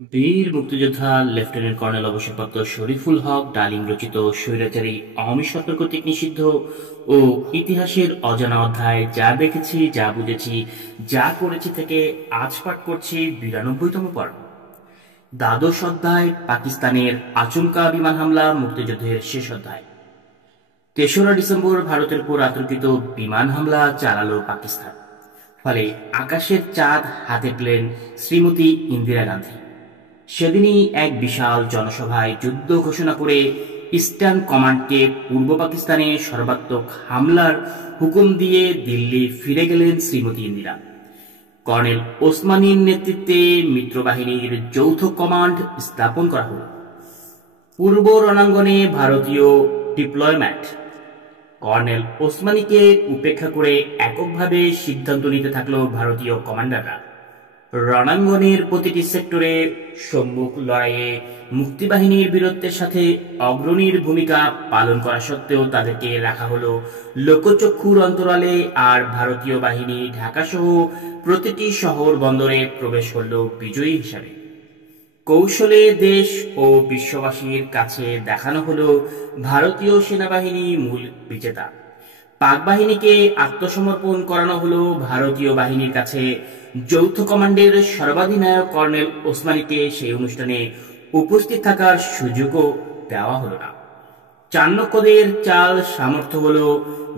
বীর মুক্তিযোদ্ধা lieutenant colonel অবসরপ্রাপ্ত শরীফুল হক ডালিম রচিত স্বৈরাচারী আওয়ামী সরকার কর্তৃক নিষিদ্ধ ও ইতিহাসের অজানা অধ্যায় যা দেখেছি, যা বুঝেছি, যা করেছি থেকে আজ পাঠ করছি ৯২তম পর্ব। দ্বাদশ অধ্যায় পাকিস্তানের আচমকা বিমান হামলা, মুক্তিযুদ্ধের শেষ অধ্যায়। ৩রা ডিসেম্বর ভারতের উপর আতঙ্কিত বিমান হামলা চালালো পাকিস্তান। ফলে আকাশের চাঁদ হাতে পেলেন শ্রীমতী ইন্দিরা গান্ধী। সেদিনই এক বিশাল জনসভায় যুদ্ধ ঘোষণা করে ইস্টার্ন কমান্ডকে পূর্ব পাকিস্তানে সর্বাত্মক হামলার হুকুম দিয়ে দিল্লি ফিরে গেলেন শ্রীমতী ইন্দিরা। কর্নেল ওসমানীর নেতৃত্বে মিত্রবাহিনীর যৌথ কমান্ড স্থাপন করা হল। পূর্ব রণাঙ্গনে ভারতীয় ডিপ্লয়মেন্ট কর্নেল ওসমানীকে উপেক্ষা করে এককভাবে সিদ্ধান্ত নিতে থাকল ভারতীয় কমান্ডাররা। রণাঙ্গনের প্রতিটি সেক্টরে সম্মুখ লড়াইয়ে মুক্তিবাহিনীর বীরত্বের সাথে অগ্রণীর ভূমিকা পালন করা সত্ত্বেও তাদেরকে রাখা হলো লোকচক্ষুর অন্তরালে, আর ভারতীয় বাহিনী ঢাকাসহ প্রতিটি শহর বন্দরে প্রবেশ করল বিজয়ী হিসাবে। কৌশলে দেশ ও বিশ্ববাসীর কাছে দেখানো হলো ভারতীয় সেনাবাহিনী মূল বিজেতা। পাক বাহিনীকে আত্মসমর্পণ করানো হলো ভারতীয় বাহিনীর কাছে। যৌথ কমান্ডের সর্বাধিনায়ক কর্নেল ওসমানীকে সেই অনুষ্ঠানে উপস্থিত থাকার সুযোগও দেওয়া হলো না। চাণক্যদের চাল সামর্থ্য হলো,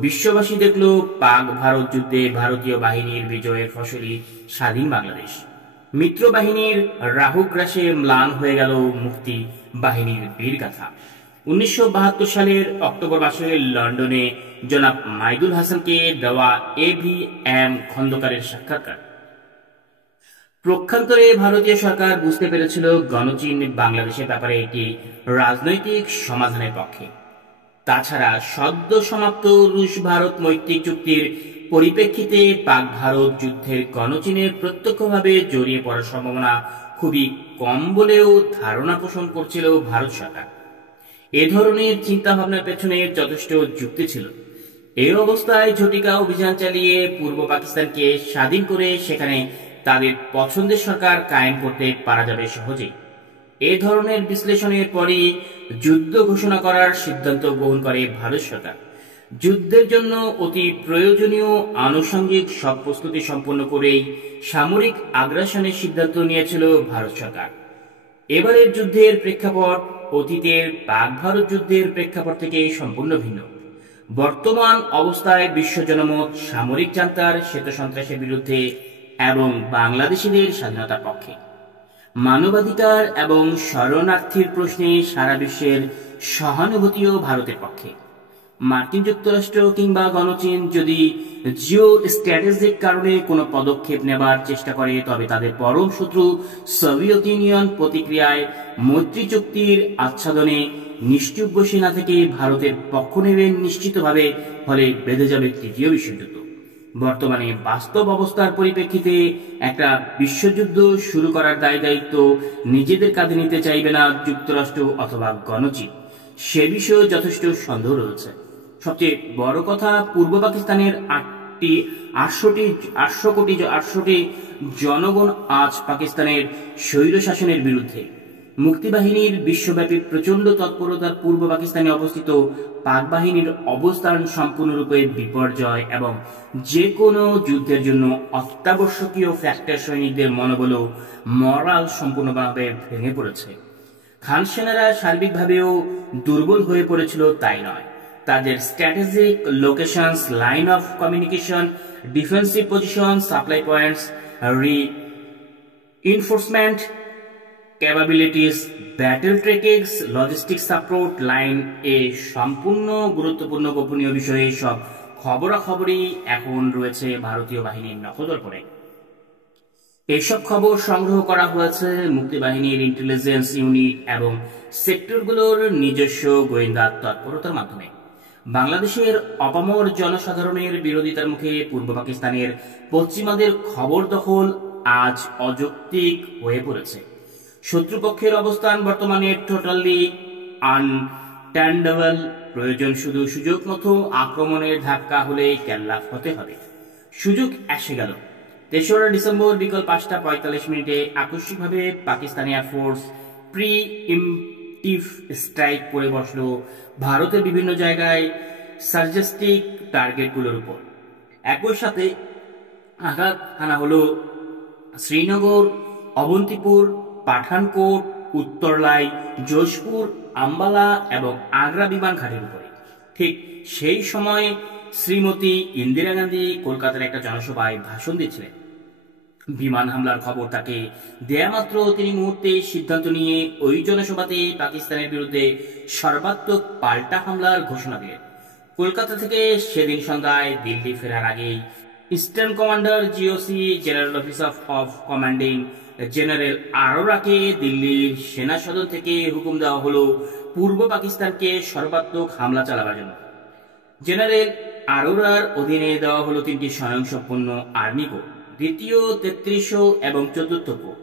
বিশ্ববাসী দেখল পাক ভারত যুদ্ধে ভারতীয় বাহিনীর বিজয়ের ফসলি স্বাধীন বাংলাদেশ। মিত্র বাহিনীর রাহুগ্রাসে ম্লান হয়ে গেল মুক্তি বাহিনীর বীরগাথা। ১৯৭২ সালের অক্টোবর মাসে লন্ডনে জনাব মাইদুল হাসানকে দেওয়া AVM খন্দকারের সাক্ষাৎকার। প্রক্ষান্তরে ভারতীয় সরকার বুঝতে পেরেছিল গণচীন বাংলাদেশের ব্যাপারে একটি রাজনৈতিক সমাধানের পক্ষে। তাছাড়া সদ্য সমাপ্ত রুশ ভারত মৈত্রী চুক্তির পরিপ্রেক্ষিতে পাক ভারত যুদ্ধের গণচীনের প্রত্যক্ষভাবে জড়িয়ে পড়ার সম্ভাবনা খুবই কম বলেও ধারণা পোষণ করছিল ভারত সরকার। এ ধরনের চিন্তাভাবনার পেছনে যথেষ্ট যুক্তি ছিল। এই অবস্থায় ঝটিকা অভিযান চালিয়ে পূর্ব পাকিস্তানকে স্বাধীন করে সেখানে তাদের পছন্দের সরকার কায়েম করতে পারা যাবে সহজেই। এ ধরনের বিশ্লেষণের পরই যুদ্ধ ঘোষণা করার সিদ্ধান্ত গ্রহণ করে ভারত সরকার। যুদ্ধের জন্য অতি প্রয়োজনীয় আনুষঙ্গিক সব প্রস্তুতি সম্পন্ন করেই সামরিক আগ্রাসনের সিদ্ধান্ত নিয়েছিল ভারত সরকার। এবারের যুদ্ধের প্রেক্ষাপট অতীতের পাক ভারত যুদ্ধের প্রেক্ষাপট থেকে সম্পূর্ণ ভিন্ন। বর্তমান অবস্থায় বিশ্ব জনমত সামরিক জান্তার শ্বেত সন্ত্রাসের বিরুদ্ধে এবং বাংলাদেশিদের স্বাধীনতার পক্ষে। মানবাধিকার এবং শরণার্থীর প্রশ্নে সারা বিশ্বের সহানুভূতিও ভারতের পক্ষে। মার্কিন যুক্তরাষ্ট্র কিংবা গণচীন যদি জিও স্ট্র্যাটেজিক কারণে কোনো পদক্ষেপ নেবার চেষ্টা করে, তবে তাদের পরম শত্রু সোভিয়েত ইউনিয়ন প্রতিক্রিয়ায় মৈত্রী চুক্তির আচ্ছাদনে নিশ্চুব্য সেনা থেকে ভারতের পক্ষ নেবেন নিশ্চিতভাবে। ফলে বেঁধে যাবে তৃতীয় বিশ্বযুদ্ধ। বর্তমানে বাস্তব অবস্থার পরিপ্রেক্ষিতে একটা বিশ্বযুদ্ধ শুরু করার দায়িত্ব নিজেদের কাঁধে নিতে চাইবে না যুক্তরাষ্ট্র অথবা গণচীন। সে বিষয়ে যথেষ্ট সন্দেহ রয়েছে। সবচেয়ে বড় কথা, পূর্ব পাকিস্তানের ৮০০ কোটি জনগণ আজ পাকিস্তানের স্বৈর শাসনের বিরুদ্ধে। মুক্তিবাহিনীর বিশ্বব্যাপী প্রচন্ড তৎপরতার পূর্ব পাকিস্তানে অবস্থিত পাক বাহিনীর অবস্থান সম্পূর্ণরূপে বিপর্যয় এবং যে কোনো যুদ্ধের জন্য অত্যাবশ্যকীয় ফ্যাক্টর সৈনিকদের মনোবলও মরাল সম্পূর্ণভাবে ভেঙে পড়েছে। খান সেনারা সার্বিকভাবেও দুর্বল হয়ে পড়েছিল তাই নয়, তাদের strategic locations, line of communication, defensive position, supply points, reinforcement capabilities, battle trackings, logistic support line এ সম্পূর্ণ গুরুত্বপূর্ণ গোপনীয় বিষয়ে সব খবরাখবরই এখন রয়েছে ভারতীয় বাহিনীর নখদর্পণে। এসব খবর সংগ্রহ করা হয়েছে মুক্তিবাহিনীর ইন্টেলিজেন্স ইউনিট এবং সেক্টরগুলোর নিজস্ব গোয়েন্দা তৎপরতার মাধ্যমে। বাংলাদেশের অপামর জনসাধারণের বিরোধিতার মুখে পূর্ব পাকিস্তানের পশ্চিমাদের খবর দখল আজ অযৌক্তিক হয়ে পড়েছে। শত্রুপক্ষের অবস্থান বর্তমানে টোটালি আনটেন্ডেবল। প্রয়োজন শুধু সুযোগ মতো আক্রমণের ধাক্কা হলে কেল্লা হতে হবে। সুযোগ এসে গেল। ৩রা ডিসেম্বর বিকাল ৫টা ৪৫ মিনিটে আকস্মিকভাবে পাকিস্তানি এয়ারফোর্স প্রি-ইম্পটিভ স্ট্রাইক করে বসল ভারতের বিভিন্ন জায়গায় সার্জিস্টিক টার্গেটগুলোর উপর। একই সাথে আঘাত হানা হলো শ্রীনগর, অবন্তিপুর, পাঠানকোট, উত্তরলাই, জোশপুর, আম্বালা এবং আগ্রা বিমান ঘাটের উপরে। ঠিক সেই সময় শ্রীমতী ইন্দিরা গান্ধী কলকাতার একটা জনসভায় ভাষণ দিচ্ছিলেন। বিমান হামলার খবর তাকে দেয়া মাত্র তিনি মুহূর্তে সিদ্ধান্ত নিয়ে ওই জনসভাতে পাকিস্তানের বিরুদ্ধে সর্বাত্মক পাল্টা হামলার ঘোষণা দিলেন। কলকাতা থেকে সেদিন সন্ধ্যায় দিল্লি ফেরার আগেই eastern commander GOC general officer of commanding general আরোরাকে দিল্লির সেনা সদন থেকে হুকুম দেওয়া হলো পূর্ব পাকিস্তানকে সর্বাত্মক হামলা চালাবার জন্য। জেনারেল আরোরার অধীনে দেওয়া হলো 3টি স্বয়ংসম্পূর্ণ আর্মি কোর, দ্বিতীয়, 33 এবং চতুর্থ কোর।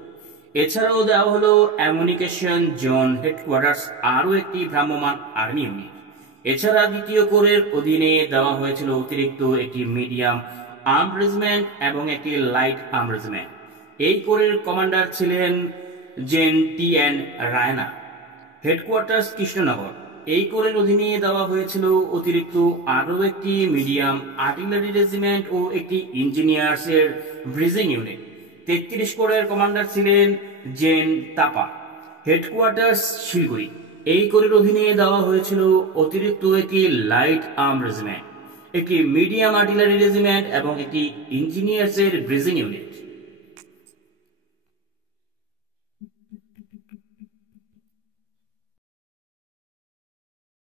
এছাড়াও দেওয়া হলো অ্যামুনিকেশন জোন হেডকোয়ার্টার্স আরও একটি ভ্রাম্যমাণ আর্মি ইউনিট। এছাড়া দ্বিতীয় কোরের অধীনে দেওয়া হয়েছিল অতিরিক্ত একটি মিডিয়াম আর্ম রেজিমেন্ট এবং একটি লাইট আর্ম রেজিমেন্ট। এই কোরের কমান্ডার ছিলেন gen TN. Raina. Headquarters Krishnanagar. এই কোরের অধীনে দেওয়া হয়েছিল অতিরিক্ত আরও একটি মিডিয়াম আর্টিলারি রেজিমেন্ট ও একটি ইঞ্জিনিয়ার্সের ব্রিজিং ইউনিট। 33 কোরের কমান্ডার ছিলেন জেন তাপা। হেডকোয়ার্টার্স শিলিগুড়ি। এই কোরের অধীনে দেওয়া হয়েছিল অতিরিক্ত একটি লাইট আর্ম রেজিমেন্ট, একটি মিডিয়াম আর্টিলারি রেজিমেন্ট এবং একটি ইঞ্জিনিয়ার্সের ব্রিজিং ইউনিট।